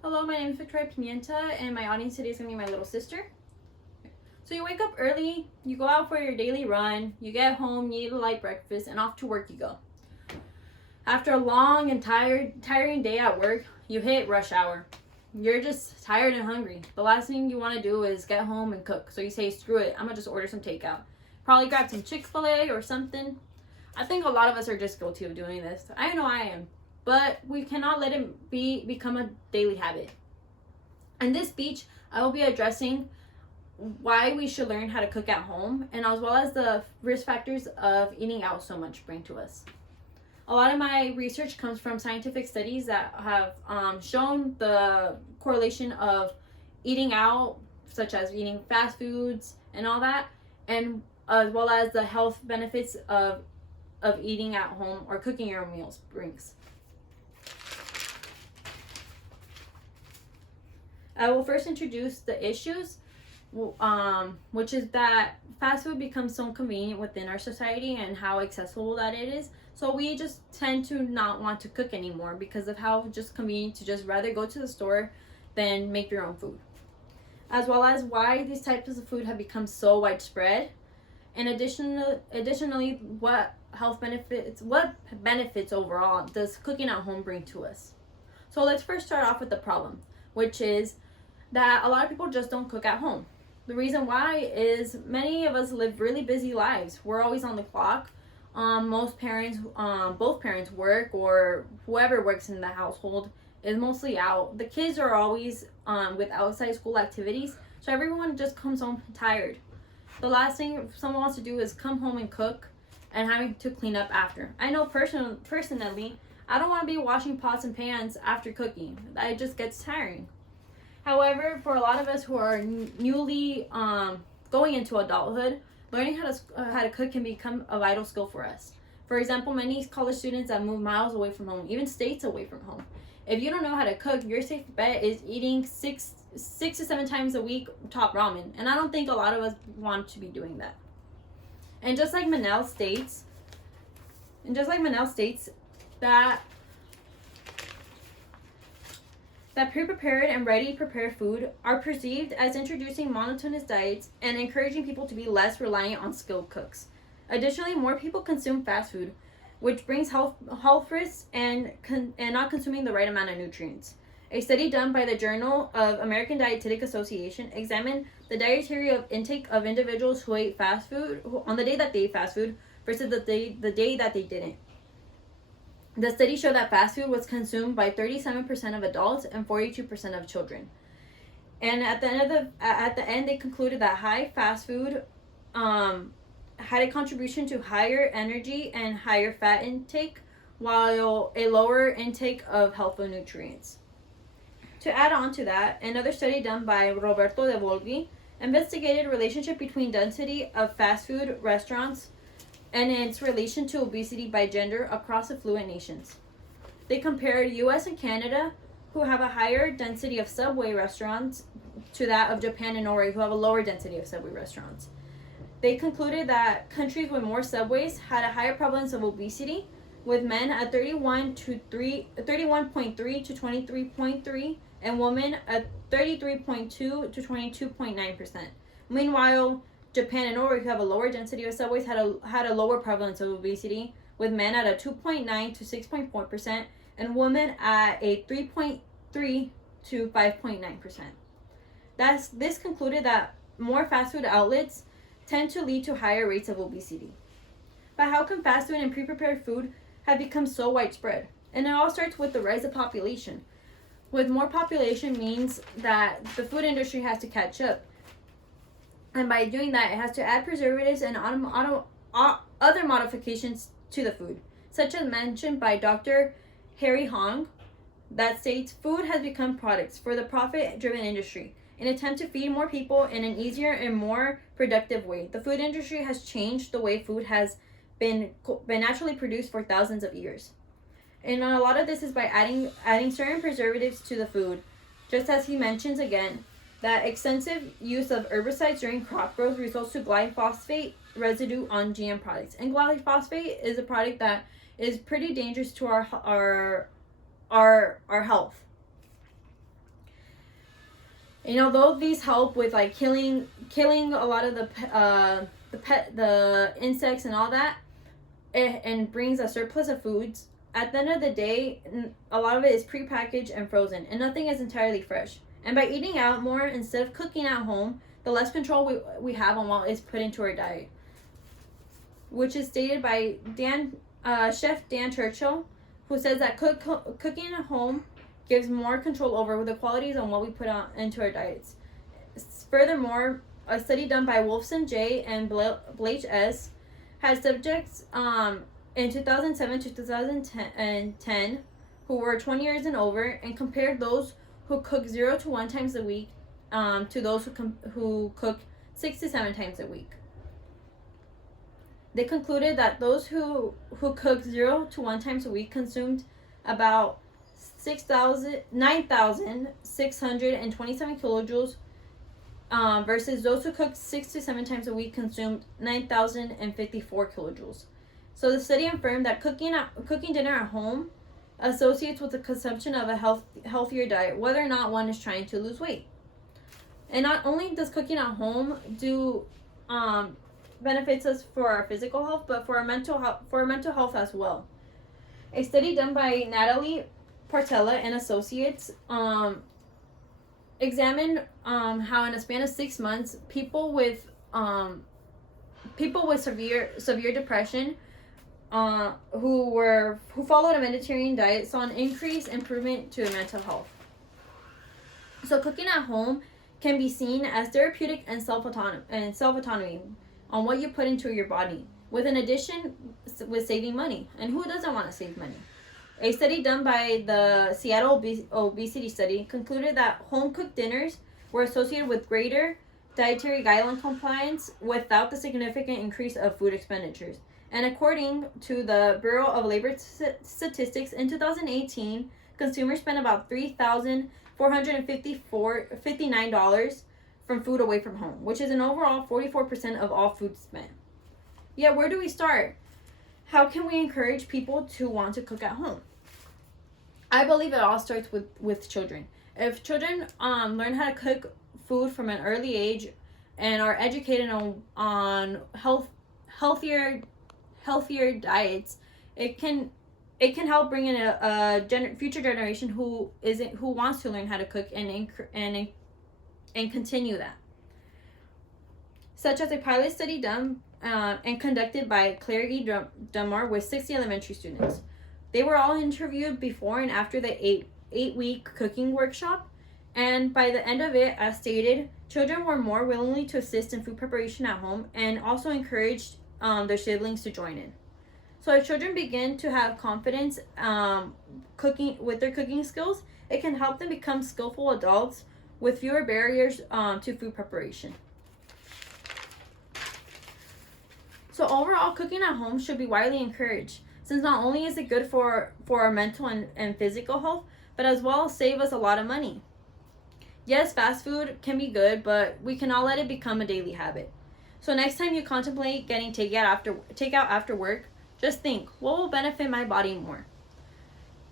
Hello, my name is Victoria Pimienta, and my audience today is going to be my little sister. So you wake up early, you go out for your daily run, you get home, you eat a light breakfast, and off to work you go. After a long and tiring day at work, you hit rush hour. You're just tired and hungry. The last thing you want to do is get home and cook. So you say, screw it, I'm going to just order some takeout. Probably grab some Chick-fil-A or something. I think a lot of us are just guilty of doing this. I know I am. But we cannot let it become a daily habit. In this speech, I will be addressing why we should learn how to cook at home, and as well as the risk factors of eating out so much bring to us. A lot of my research comes from scientific studies that have shown the correlation of eating out, such as eating fast foods and all that, and as well as the health benefits of eating at home or cooking your own meals brings. I will first introduce the issues, which is that fast food becomes so convenient within our society and how accessible that it is. So we just tend to not want to cook anymore because of how just convenient to just rather go to the store than make your own food. As well as why these types of food have become so widespread. And additionally, what benefits overall does cooking at home bring to us? So let's first start off with the problem, which is that a lot of people just don't cook at home. The reason why is many of us live really busy lives. We're always on the clock. Both parents work, or whoever works in the household is mostly out. The kids are always with outside school activities, so everyone just comes home tired. The last thing someone wants to do is come home and cook and having to clean up after. I know personally, I don't want to be washing pots and pans after cooking. It just gets tiring. However, for a lot of us who are newly going into adulthood, learning how to cook can become a vital skill for us. For example, many college students that move miles away from home, even states away from home. If you don't know how to cook, your safe bet is eating six to 7 times a week top ramen. And I don't think a lot of us want to be doing that. And just like Manel states, that pre-prepared and ready-prepared food are perceived as introducing monotonous diets and encouraging people to be less reliant on skilled cooks. Additionally, more people consume fast food, which brings health risks and not consuming the right amount of nutrients. A study done by the Journal of American Dietetic Association examined the dietary intake of individuals who ate fast food on the day that they ate fast food versus the day that they didn't. The study showed that fast food was consumed by 37% of adults and 42% of children. And at the end, they concluded that high fast food had a contribution to higher energy and higher fat intake, while a lower intake of helpful nutrients. To add on to that, another study done by Roberto De Volgi investigated the relationship between density of fast food restaurants and its relation to obesity by gender across affluent nations. They compared US and Canada, who have a higher density of Subway restaurants, to that of Japan and Norway, who have a lower density of Subway restaurants. They concluded that countries with more Subways had a higher prevalence of obesity, with men at 31.3 to 23.3, and women at 33.2 to 22.9%. Meanwhile, Japan and Norway, who have a lower density of Subways, had a lower prevalence of obesity, with men at a 2.9 to 6.4%, and women at a 3.3 to 5.9%. This concluded that more fast food outlets tend to lead to higher rates of obesity. But how can fast food and pre-prepared food have become so widespread? And it all starts with the rise of population. With more population means that the food industry has to catch up. And by doing that, it has to add preservatives and other modifications to the food, such as mentioned by Dr. Harry Hong, that states food has become products for the profit-driven industry in an attempt to feed more people in an easier and more productive way. The food industry has changed the way food has been naturally produced for thousands of years. And a lot of this is by adding certain preservatives to the food, just as he mentions again, that extensive use of herbicides during crop growth results to glyphosate residue on GM products. And glyphosate is a product that is pretty dangerous to our health. Though these help with like killing a lot of the insects and all that, and brings a surplus of foods. At the end of the day, a lot of it is prepackaged and frozen, and nothing is entirely fresh. And by eating out more instead of cooking at home, the less control we have on what is put into our diet, which is stated by Chef Dan Churchill, who says that cooking at home gives more control over the qualities on what we put into our diets. Furthermore, a study done by Wolfson J. and Blake S. had subjects in 2007 to 2010 who were 20 years and over, and compared those who cook 0 to 1 times a week to those who cook 6 to 7 times a week. They concluded that those who cooked 0 to 1 times a week consumed about 9,627 kilojoules, versus those who cooked 6 to 7 times a week consumed 9,054 kilojoules. So the study affirmed that cooking dinner at home associates with the consumption of a healthier diet, whether or not one is trying to lose weight. And not only does cooking at home do benefits us for our physical health, but for our mental health as well. A study done by Natalie Portella and Associates examined how in a span of 6 months, people with severe depression who followed a Mediterranean diet saw an improvement to their mental health. So cooking at home can be seen as therapeutic and self-autonomy on what you put into your body, with an addition with saving money. And who doesn't want to save money? A study done by the Seattle Obesity Study concluded that home-cooked dinners were associated with greater dietary guideline compliance without the significant increase of food expenditures. And according to the Bureau of Labor Statistics, in 2018, consumers spent about $3,459 from food away from home, which is an overall 44% of all food spent. Yet, where do we start? How can we encourage people to want to cook at home? I believe it all starts with children. If children learn how to cook food from an early age and are educated on healthier diets, it can help bring in a future generation who wants to learn how to cook and continue that. Such as a pilot study done and conducted by Claire E. Dunmore with 60 elementary students. They were all interviewed before and after the 8-week cooking workshop, and by the end of it, as stated, children were more willingly to assist in food preparation at home and also encouraged their siblings to join in. So if children begin to have confidence cooking with their cooking skills, it can help them become skillful adults with fewer barriers to food preparation. So overall, cooking at home should be widely encouraged, since not only is it good for our mental and physical health, but as well save us a lot of money. Yes, fast food can be good, but we cannot let it become a daily habit. So next time you contemplate getting takeout after work, just think, what will benefit my body more?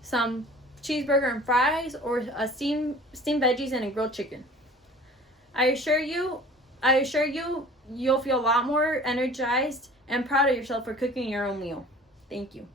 Some cheeseburger and fries, or a steamed veggies and a grilled chicken? I assure you, you'll feel a lot more energized and proud of yourself for cooking your own meal. Thank you.